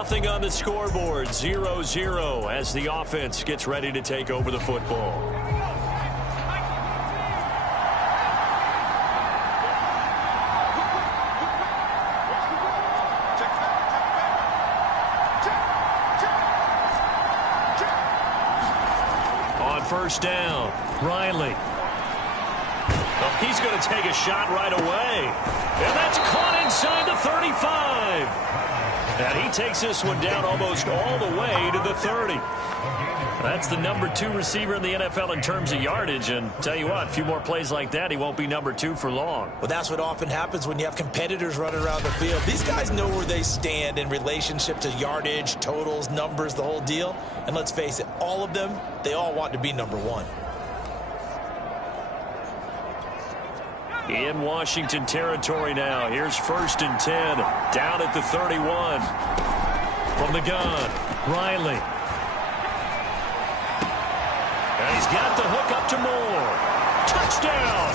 Nothing on the scoreboard. 0-0 as the offense gets ready to take over the football. On first down, Riley. Oh, he's going to take a shot right away. And that's caught inside the 35. And he takes this one down almost all the way to the 30. That's the number 2 receiver in the NFL in terms of yardage. And tell you what, a few more plays like that, he won't be number 2 for long. Well, that's what often happens when you have competitors running around the field. These guys know where they stand in relationship to yardage, totals, numbers, the whole deal. And let's face it, all of them, they all want to be number 1. In Washington territory now. Here's 1st and 10. Down at the 31. From the gun, Riley. And he's got the hook up to Moore. Touchdown!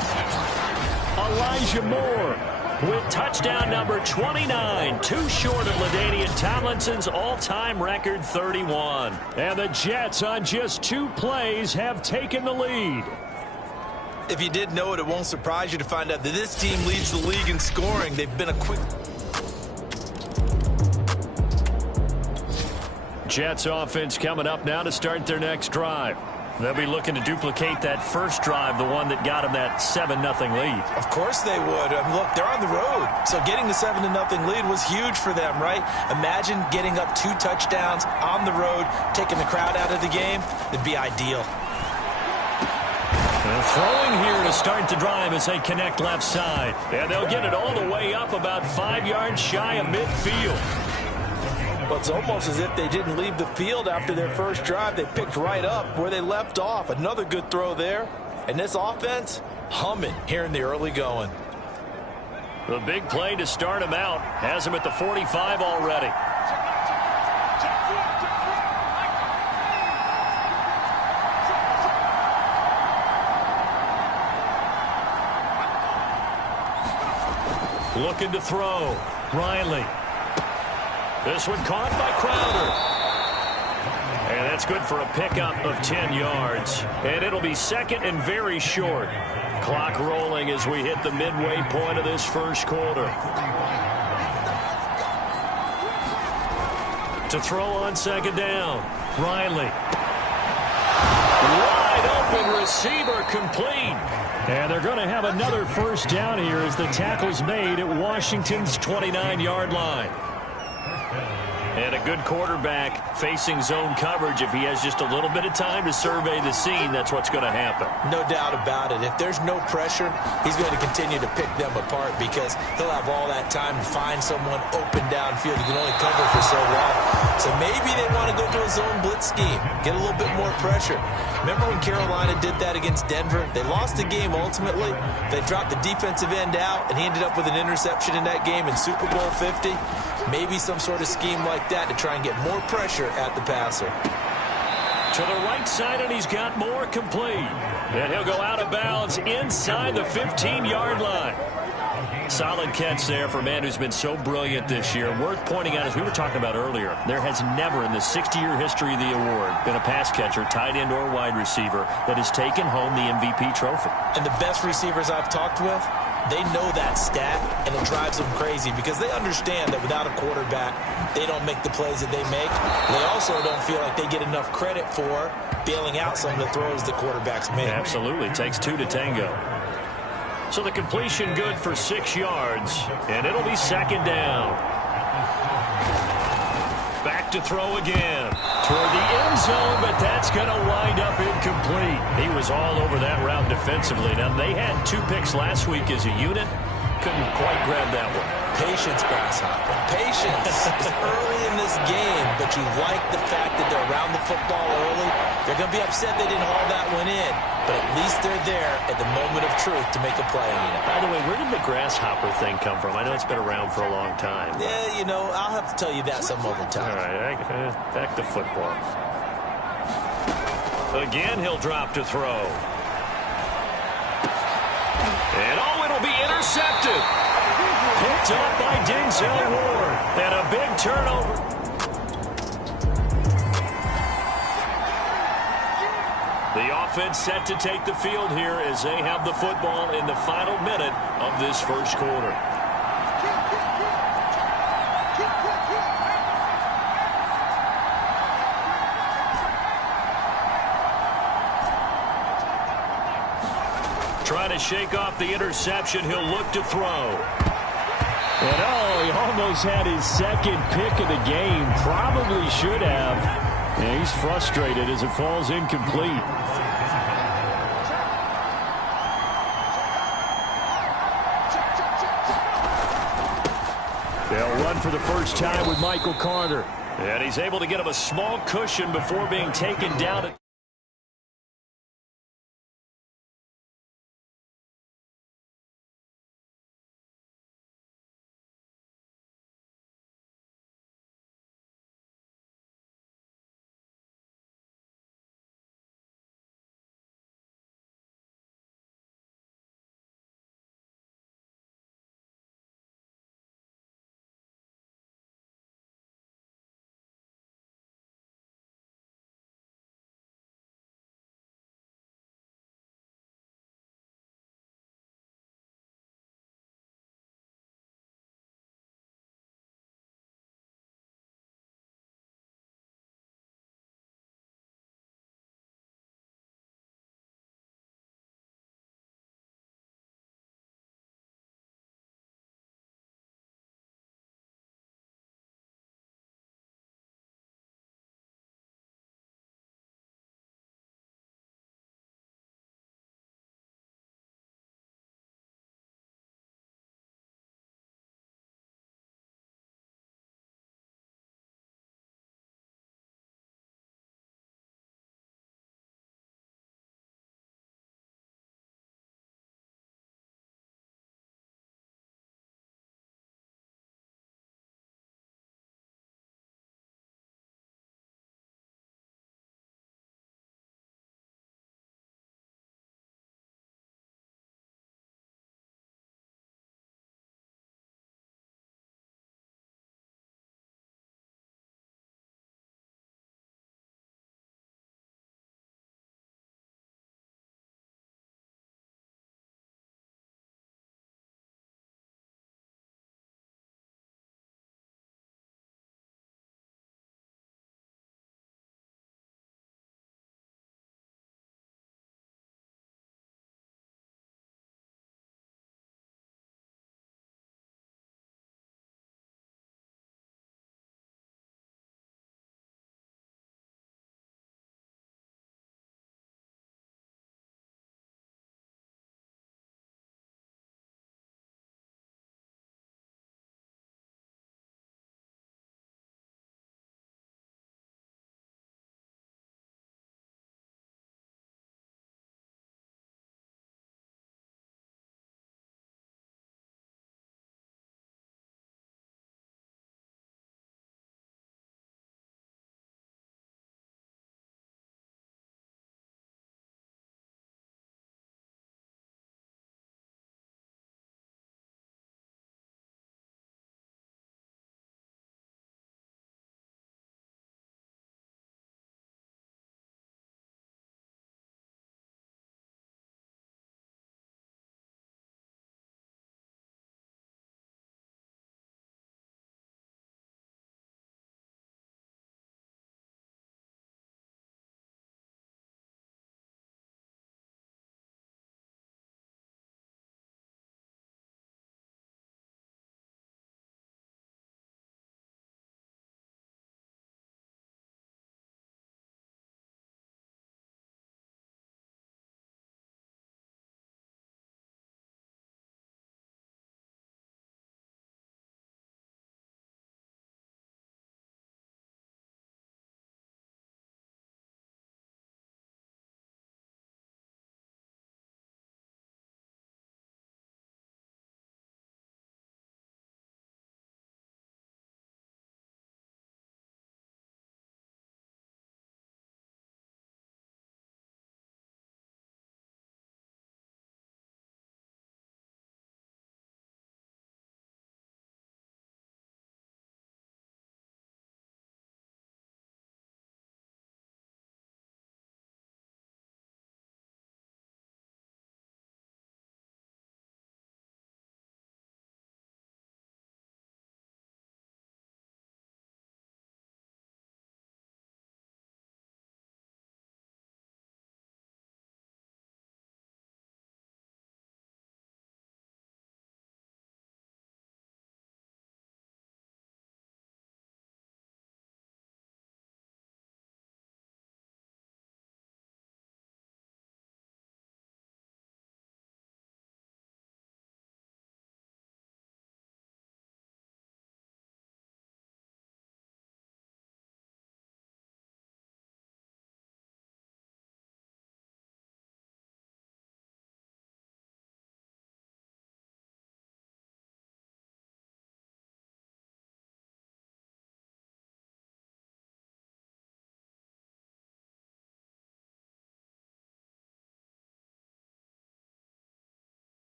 Elijah Moore with touchdown number 29. Too short of LaDainian Tomlinson's all-time record 31. And the Jets on just 2 plays have taken the lead. If you didn't know it, it won't surprise you to find out that this team leads the league in scoring. They've been a quick... Jets offense coming up now to start their next drive. They'll be looking to duplicate that first drive, the one that got them that 7-0 lead. Of course they would. Look, they're on the road. So getting the 7-0 lead was huge for them, right? Imagine getting up 2 touchdowns on the road, taking the crowd out of the game. It'd be ideal. Throwing here to start the drive as they connect left side. And they'll get it all the way up about 5 yards shy of midfield. Well, it's almost as if they didn't leave the field after their first drive. They picked right up where they left off. Another good throw there. And this offense, humming here in the early going. The big play to start him out has him at the 45 already. Looking to throw. Riley. This one caught by Crowder. And that's good for a pickup of 10 yards. And it'll be 2nd and very short. Clock rolling as we hit the midway point of this first quarter. To throw on 2nd down. Riley. Wide open receiver complete. And they're going to have another first down here as the tackle's made at Washington's 29-yard line. And a good quarterback facing zone coverage. If he has just a little bit of time to survey the scene, that's what's going to happen. No doubt about it. If there's no pressure, he's going to continue to pick them apart because he'll have all that time to find someone open downfield. He can only cover for so long. So maybe they want to go to a zone blitz scheme, get a little bit more pressure. Remember when Carolina did that against Denver? They lost the game ultimately. They dropped the defensive end out, and he ended up with an interception in that game in Super Bowl 50. Maybe some sort of scheme like that to try and get more pressure at the passer. To the right side, and he's got more complete. And he'll go out of bounds inside the 15-yard line. Solid catch there for a man who's been so brilliant this year. Worth pointing out, as we were talking about earlier, there has never in the 60-year history of the award been a pass catcher, tight end or wide receiver, that has taken home the MVP trophy. And the best receivers I've talked with, they know that stat, and it drives them crazy because they understand that without a quarterback, they don't make the plays that they make. They also don't feel like they get enough credit for bailing out some of the throws the quarterbacks make. Absolutely. It takes 2 to tango. So the completion good for 6 yards, and it'll be 2nd down. Back to throw again. Toward the end zone, but that's going to wind up incomplete. He was all over that route defensively. Now, they had 2 picks last week as a unit. Couldn't quite grab that one. Patience, Grasshopper. Patience. It's early in this game, but you like the fact that they're around the football early. They're going to be upset they didn't haul that one in, but at least they're there at the moment of truth to make a play on it. By the way, where did the grasshopper thing come from? I know it's been around for a long time. Yeah, you know, I'll have to tell you that some other time. All right, back to football. Again, he'll drop to throw. And it'll be intercepted. Picked up by Denzel Ward. And a big turnover. offense set to take the field here as they have the football in the final minute of this first quarter. Trying to shake off the interception. He'll look to throw. And he almost had his second pick of the game. Probably should have. And he's frustrated as it falls incomplete. They'll run for the first time with Michael Carter. And he's able to get him a small cushion before being taken down.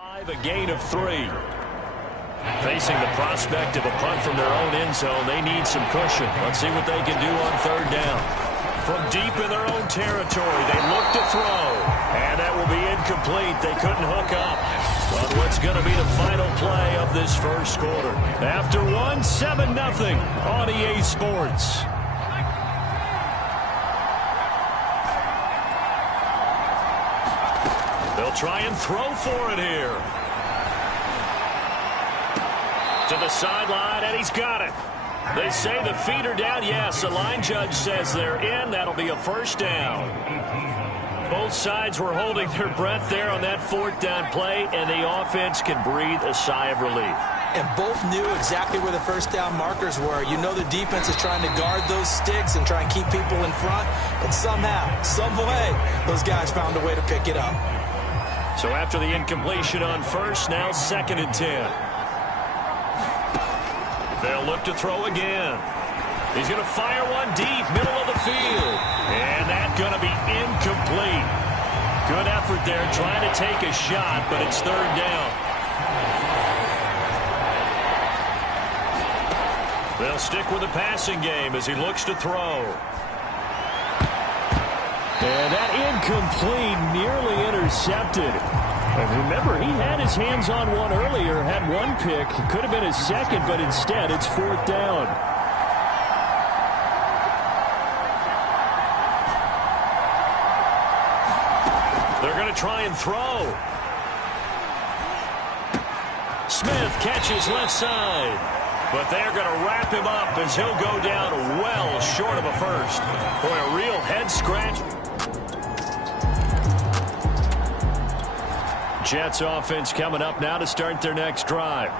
A gain of 3. Facing the prospect of a punt from their own end zone, they need some cushion. Let's see what they can do on 3rd down. From deep in their own territory, they look to throw. And that will be incomplete. They couldn't hook up on what's going to be the final play of this first quarter. After 7-0 on EA Sports. They'll try and throw for it here. To the sideline, and he's got it. They say the feet are down. Yes, the line judge says they're in. That'll be a 1st down. Both sides were holding their breath there on that 4th down play, and the offense can breathe a sigh of relief. And both knew exactly where the 1st down markers were. You know the defense is trying to guard those sticks and try and keep people in front. And somehow, some way, those guys found a way to pick it up. So after the incompletion on 1st, now 2nd and 10. They'll look to throw again. He's going to fire one deep, middle of the field. And that's going to be incomplete. Good effort there, trying to take a shot, but it's 3rd down. They'll stick with the passing game as he looks to throw. And that incomplete, nearly intercepted. And remember, he had his hands on one earlier, had one pick. It could have been his 2nd, but instead it's 4th down. They're going to try and throw. Smith catches left side. But they're going to wrap him up as he'll go down well short of a 1st. Boy, a real head scratch. Jets offense coming up now to start their next drive.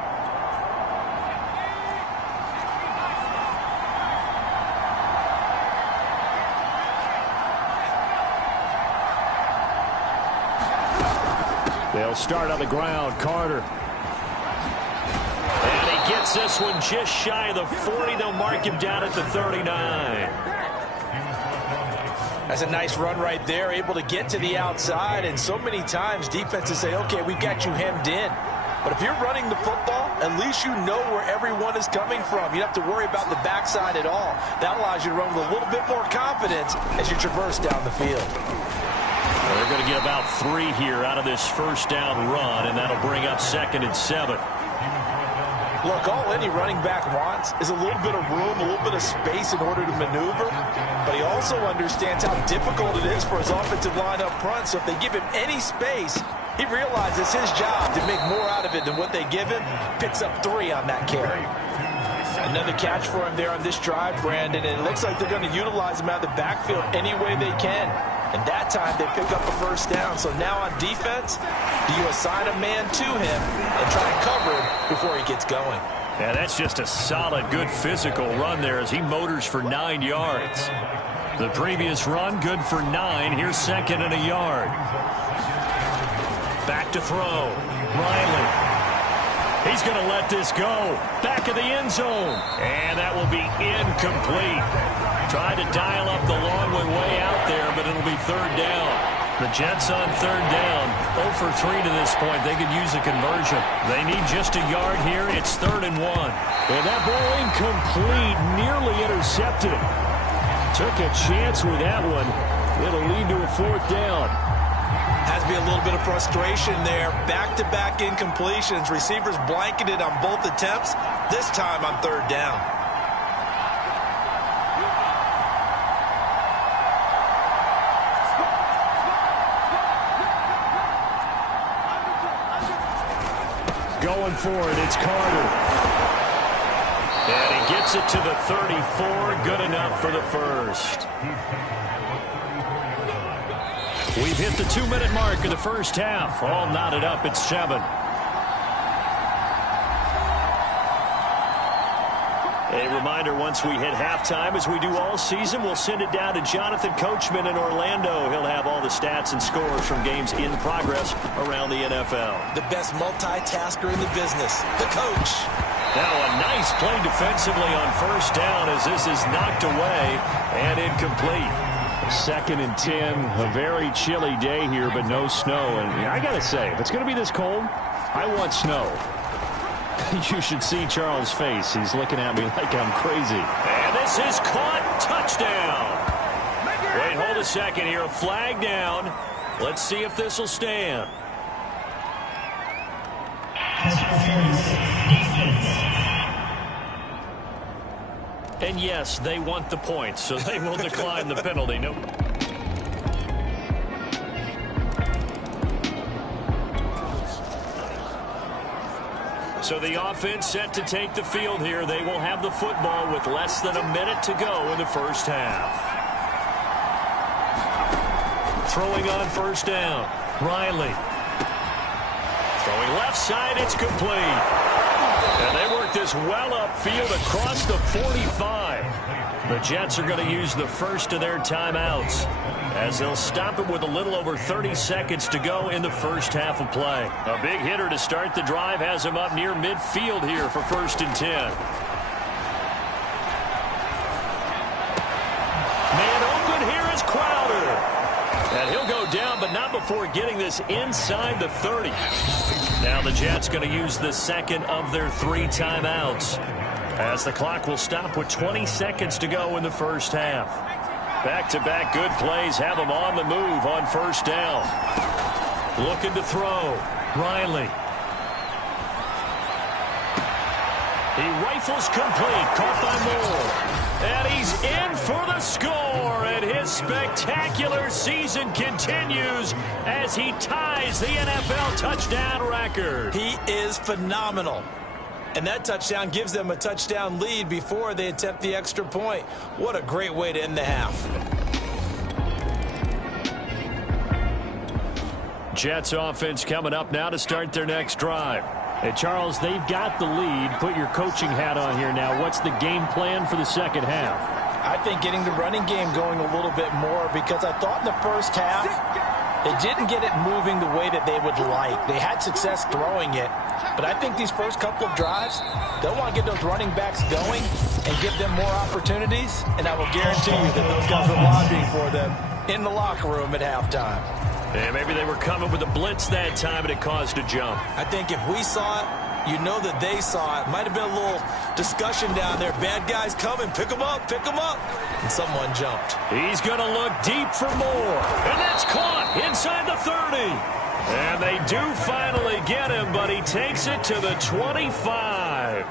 They'll start on the ground. Carter. And he gets this one just shy of the 40. They'll mark him down at the 39. That's a nice run right there, able to get to the outside. And so many times defenses say, okay, we've got you hemmed in. But if you're running the football, at least you know where everyone is coming from. You don't have to worry about the backside at all. That allows you to run with a little bit more confidence as you traverse down the field. Well, they're going to get about 3 here out of this 1st down run, and that'll bring up 2nd and 7. Look, all any running back wants is a little bit of room, a little bit of space in order to maneuver. But he also understands how difficult it is for his offensive line up front. So if they give him any space, he realizes his job to make more out of it than what they give him. Picks up 3 on that carry. Another catch for him there on this drive, Brandon. And it looks like they're going to utilize him out of the backfield any way they can. And that time they pick up a 1st down. So now on defense, do you assign a man to him and try and cover him before he gets going? Yeah, that's just a solid, good physical run there as he motors for 9 yards. The previous run, good for 9. Here's 2nd and a yard. Back to throw. Riley. He's going to let this go. Back of the end zone. And that will be incomplete. Tried to dial up the long one way out there, but it'll be 3rd down. The Jets on 3rd down. 0 for 3 to this point. They could use a conversion. They need just a yard here. It's 3rd and 1. And that ball incomplete, nearly intercepted. Took a chance with that one. It'll lead to a 4th down. Has to be a little bit of frustration there. Back-to-back incompletions. Receivers blanketed on both attempts. This time on 3rd down. Going for it, it's Carter. And he gets it to the 34. Good enough for the 1st. We've hit the 2-minute mark of the 1st half. All knotted up at 7. A reminder, once we hit halftime, as we do all season, we'll send it down to Jonathan Coachman in Orlando. He'll have all the stats and scores from games in progress around the NFL. The best multitasker in the business, the coach. Now a nice play defensively on 1st down as this is knocked away and incomplete. 2nd and 10, a very chilly day here, but no snow. And I got to say, if it's going to be this cold, I want snow. You should see Charles' face. He's looking at me like I'm crazy. And this is caught. Touchdown. Wait, hold a second here. A flag down. Let's see if this will stand. And yes, they want the points, so they will decline the penalty. Nope. So the offense set to take the field here. They will have the football with less than a minute to go in the first half. Throwing on first down. Riley. Throwing left side, it's complete. And they work this well upfield across the 45. The Jets are going to use the first of their timeouts as they'll stop it with a little over 30 seconds to go in the first half of play. A big hitter to start the drive has him up near midfield here for 1st and 10. Man open here is Crowder. And he'll go down, but not before getting this inside the 30. Now the Jets going to use the second of their 3 timeouts, as the clock will stop with 20 seconds to go in the first half. Back-to-back good plays have them on the move on first down. Looking to throw. Riley. He rifles complete. Caught by Moore. And he's in for the score. And his spectacular season continues as he ties the NFL touchdown record. He is phenomenal. And that touchdown gives them a touchdown lead before they attempt the extra point. What a great way to end the half. Jets offense coming up now to start their next drive. Hey, Charles, they've got the lead. Put your coaching hat on here now. What's the game plan for the second half? I think getting the running game going a little bit more, because I thought in the first half they didn't get it moving the way that they would like. They had success throwing it. But I think these first couple of drives, they'll want to get those running backs going and give them more opportunities. And I will guarantee you that those guys are lobbying for them in the locker room at halftime. Yeah, maybe they were coming with a blitz that time and it caused a jump. I think if we saw it, you know that they saw it. Might have been a little discussion down there. Bad guys coming. Pick them up. Pick them up. And someone jumped. He's going to look deep for more. And that's caught inside the 30. And they do finally get him, but he takes it to the 25.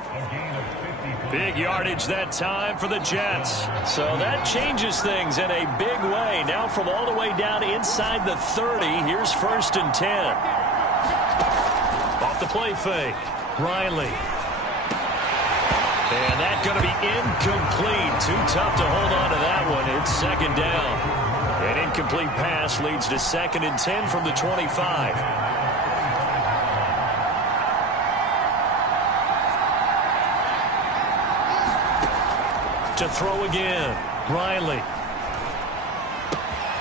Big yardage that time for the Jets. So that changes things in a big way. Now from all the way down inside the 30, here's 1st and 10. Off the play fake. Riley. And that's going to be incomplete. Too tough to hold on to that one. It's 2nd down. An incomplete pass leads to 2nd and 10 from the 25. To throw again. Riley.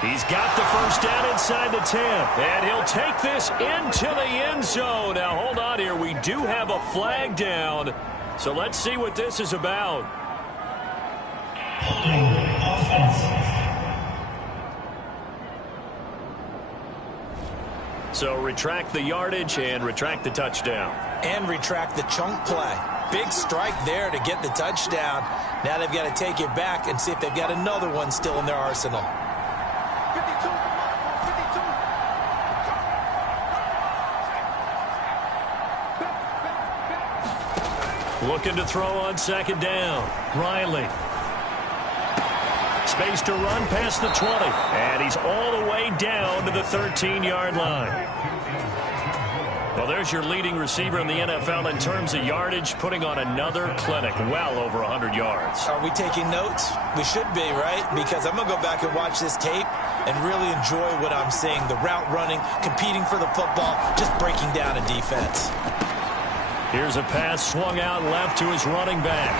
He's got the first down inside the 10. And he'll take this into the end zone. Now, hold on here. We do have a flag down. So let's see what this is about. So retract the yardage and retract the touchdown. And retract the chunk play. Big strike there to get the touchdown. Now they've got to take it back and see if they've got another one still in their arsenal. Looking to throw on 2nd down. Riley. Space to run past the 20. And he's all the way down to the 13-yard line. Well, there's your leading receiver in the NFL in terms of yardage, putting on another clinic, well over 100 yards. Are we taking notes? We should be, right? Because I'm going to go back and watch this tape and really enjoy what I'm seeing. The route running, competing for the football, just breaking down a defense. Here's a pass swung out left to his running back.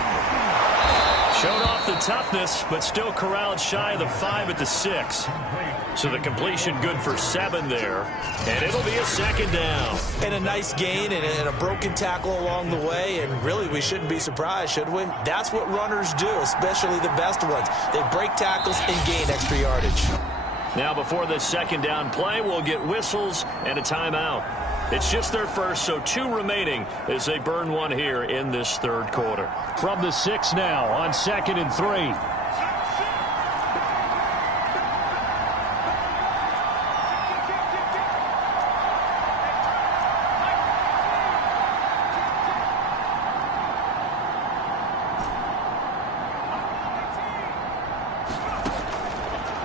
Showed off the toughness, but still corralled shy of the 5 at the 6. So the completion good for 7 there. And it'll be a 2nd down. And a nice gain and a broken tackle along the way. And really, we shouldn't be surprised, should we? That's what runners do, especially the best ones. They break tackles and gain extra yardage. Now before this 2nd down play, we'll get whistles and a timeout. It's just their first, so 2 remaining as they burn one here in this third quarter. From the 6 now on 2nd and 3.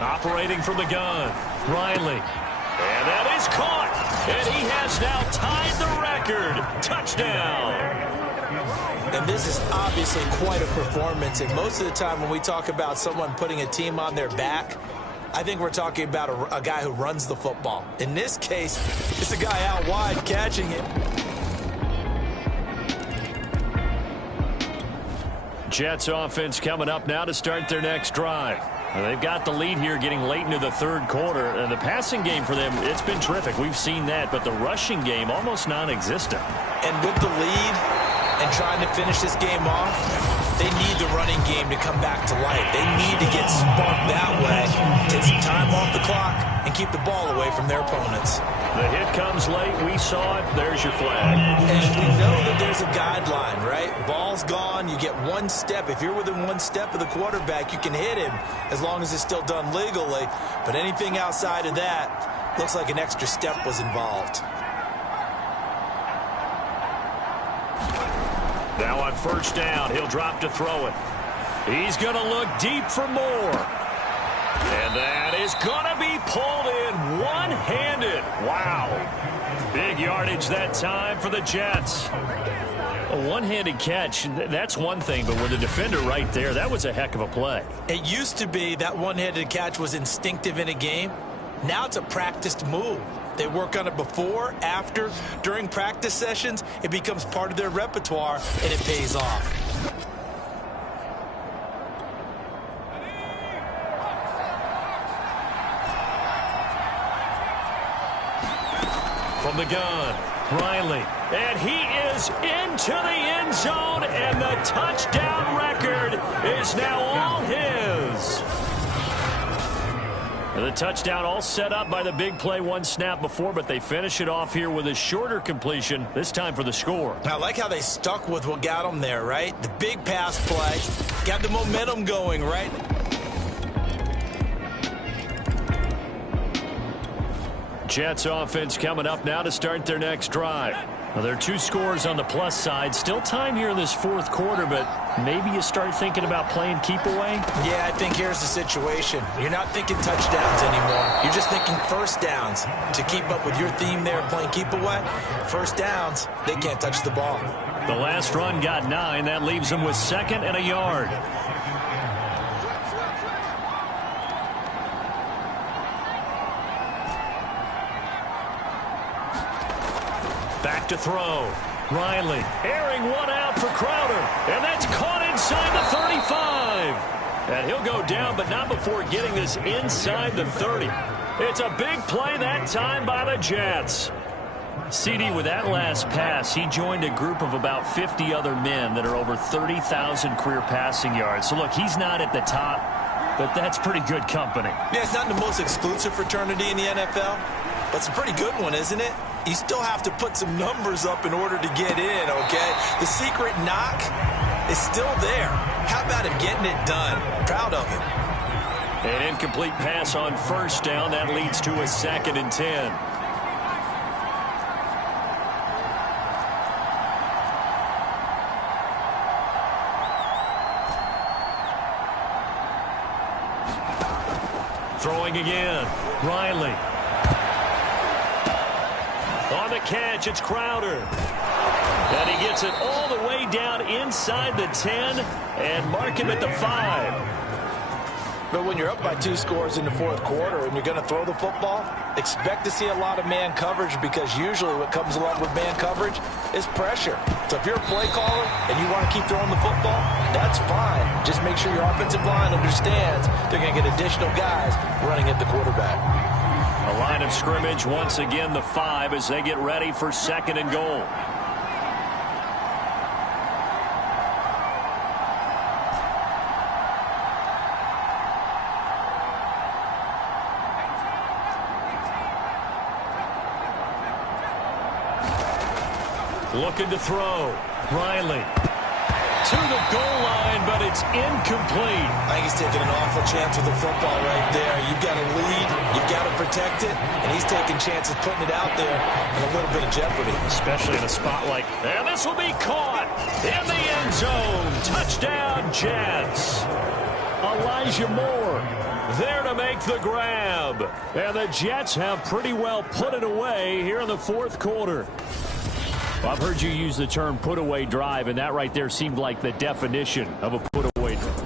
Operating from the gun, Riley. And that is caught. And he has now tied the record. Touchdown. And this is obviously quite a performance. And most of the time when we talk about someone putting a team on their back, I think we're talking about a guy who runs the football. In this case, it's a guy out wide catching it. Jets offense coming up now to start their next drive. They've got the lead here getting late into the third quarter. And the passing game for them, it's been terrific. We've seen that. But the rushing game, almost non-existent. And with the lead and trying to finish this game off, they need the running game to come back to life. They need to get sparked that way, take some time off the clock, and keep the ball away from their opponents. The hit comes late. We saw it. There's your flag. And we know that there's a guideline, right? Ball's gone. You get 1 step. If you're within 1 step of the quarterback, you can hit him as long as it's still done legally. But anything outside of that looks like an extra step was involved. Now on first down, he'll drop to throw it. He's going to look deep for more. And that is going to be pulled in one-handed. Wow. Big yardage that time for the Jets. A one-handed catch, that's one thing, but with the defender right there, that was a heck of a play. It used to be that one-handed catch was instinctive in a game. Now it's a practiced move. They work on it before, after, during practice sessions. It becomes part of their repertoire, and it pays off. From the gun, Riley. And he is into the end zone, and the touchdown record is now all his. The touchdown all set up by the big play 1 snap before, but they finish it off here with a shorter completion, this time for the score. I like how they stuck with what got them there, right? The big pass play, got the momentum going, right? Jets offense coming up now to start their next drive. Well, there are 2 scores on the plus side. Still time here in this fourth quarter, but maybe you start thinking about playing keep away? Yeah, I think here's the situation. You're not thinking touchdowns anymore. You're just thinking first downs. To keep up with your theme there, playing keep away, first downs, they can't touch the ball. The last run got 9. That leaves them with 2nd and a yard. Back to throw. Riley airing one out for Crowder. And that's caught inside the 35. And he'll go down, but not before getting this inside the 30. It's a big play that time by the Jets. CD, with that last pass, he joined a group of about 50 other men that are over 30,000 career passing yards. So, look, he's not at the top, but that's pretty good company. Yeah, it's not the most exclusive fraternity in the NFL, but it's a pretty good one, isn't it? You still have to put some numbers up in order to get in, okay? The secret knock is still there. How about him getting it done? Proud of him. An incomplete pass on first down. That leads to a 2nd and 10. Throwing again. Riley. On the catch, it's Crowder. And he gets it all the way down inside the 10 and mark him at the 5. But when you're up by 2 scores in the fourth quarter and you're going to throw the football, expect to see a lot of man coverage, because usually what comes along with man coverage is pressure. So if you're a play caller and you want to keep throwing the football, that's fine. Just make sure your offensive line understands they're going to get additional guys running at the quarterback. A line of scrimmage, once again the 5 as they get ready for 2nd and goal. Looking to throw. Riley to the goal line, but it's incomplete. I think he's taking an awful chance with the football right there. You've got to lead, you've got to protect it, and he's taking chances putting it out there in a little bit of jeopardy. Especially in a spot like, and this will be caught in the end zone. Touchdown, Jets. Elijah Moore there to make the grab. And the Jets have pretty well put it away here in the fourth quarter. Well, I've heard you use the term put-away drive, and that right there seemed like the definition of a put-away drive.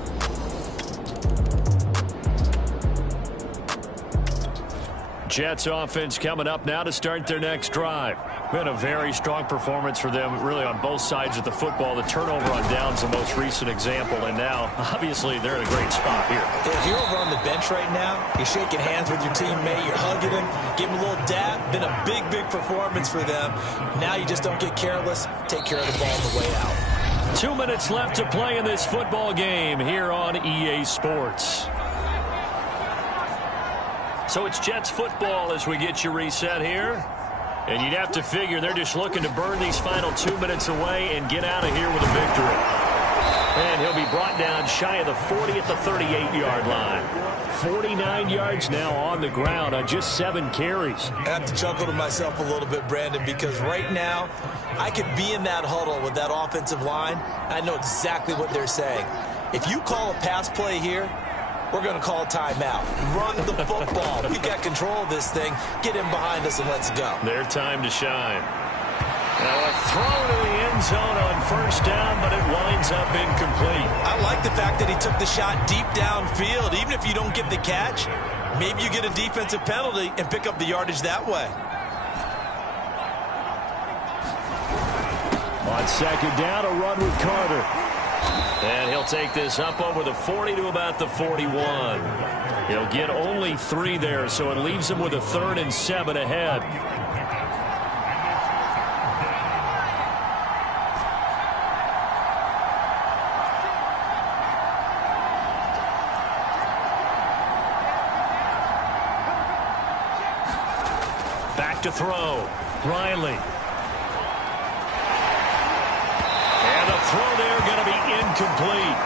Jets offense coming up now to start their next drive. Been a very strong performance for them, really, on both sides of the football. The turnover on downs the most recent example, and now, obviously, they're in a great spot here. If you're over on the bench right now, you're shaking hands with your teammate, you're hugging him, give him a little dab. Been a big, big performance for them. Now you just don't get careless. Take care of the ball on the way out. 2 minutes left to play in this football game here on EA Sports. So it's Jets football as we get you reset here. And you'd have to figure they're just looking to burn these final 2 minutes away and get out of here with a victory. And he'll be brought down shy of the 40 at the 38-yard line. 49 yards now on the ground on just 7 carries. I have to chuckle to myself a little bit, Brandon, because right now I could be in that huddle with that offensive line. I know exactly what they're saying. If you call a pass play here, we're going to call a timeout. Run the football. We've got control of this thing. Get him behind us and let's go. Their time to shine. Now a throw to the end zone on first down, but it winds up incomplete. I like the fact that he took the shot deep downfield. Even if you don't get the catch, maybe you get a defensive penalty and pick up the yardage that way. On second down, a run with Carter. And he'll take this up over the 40 to about the 41. He'll get only 3 there, so it leaves him with a 3rd and 7 ahead. Back to throw. Riley. And a throw there going to be incomplete.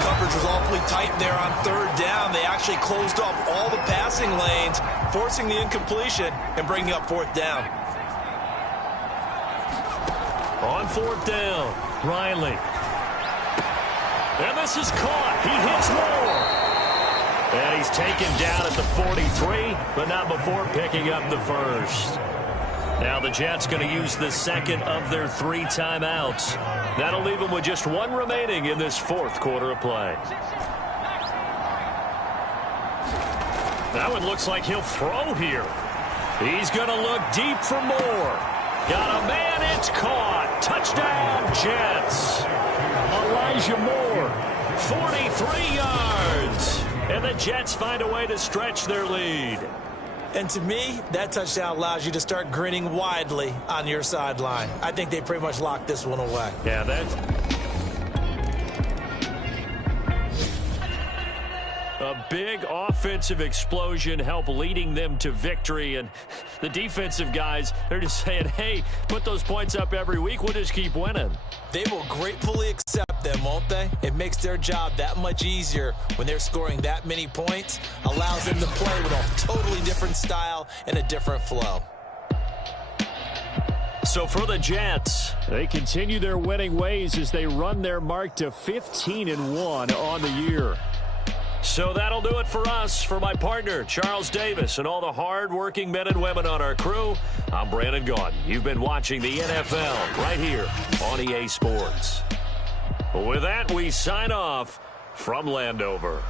Coverage was awfully tight there on 3rd down. They actually closed off all the passing lanes, forcing the incompletion and bringing up 4th down. On 4th down, Riley. And this is caught. He hits Moore. And he's taken down at the 43, but not before picking up the 1st. Now the Jets going to use the 2nd of their 3 timeouts. That'll leave them with just 1 remaining in this 4th quarter of play. That one looks like he'll throw here. He's going to look deep for Moore. Got a man, it's caught. Touchdown, Jets. Elijah Moore, 43 yards. And the Jets find a way to stretch their lead. And to me, that touchdown allows you to start grinning widely on your sideline. I think they pretty much locked this one away. Yeah, that's a big offensive explosion, help leading them to victory. And the defensive guys, they're just saying, hey, put those points up every week. We'll just keep winning. They will gratefully accept them, won't they? It makes their job that much easier when they're scoring that many points. Allows them to play with a totally different style and a different flow. So for the Jets, they continue their winning ways as they run their mark to 15-1 on the year. So that'll do it for us. For my partner, Charles Davis, and all the hard-working men and women on our crew, I'm Brandon Gaudin. You've been watching the NFL right here on EA Sports. With that, we sign off from Landover.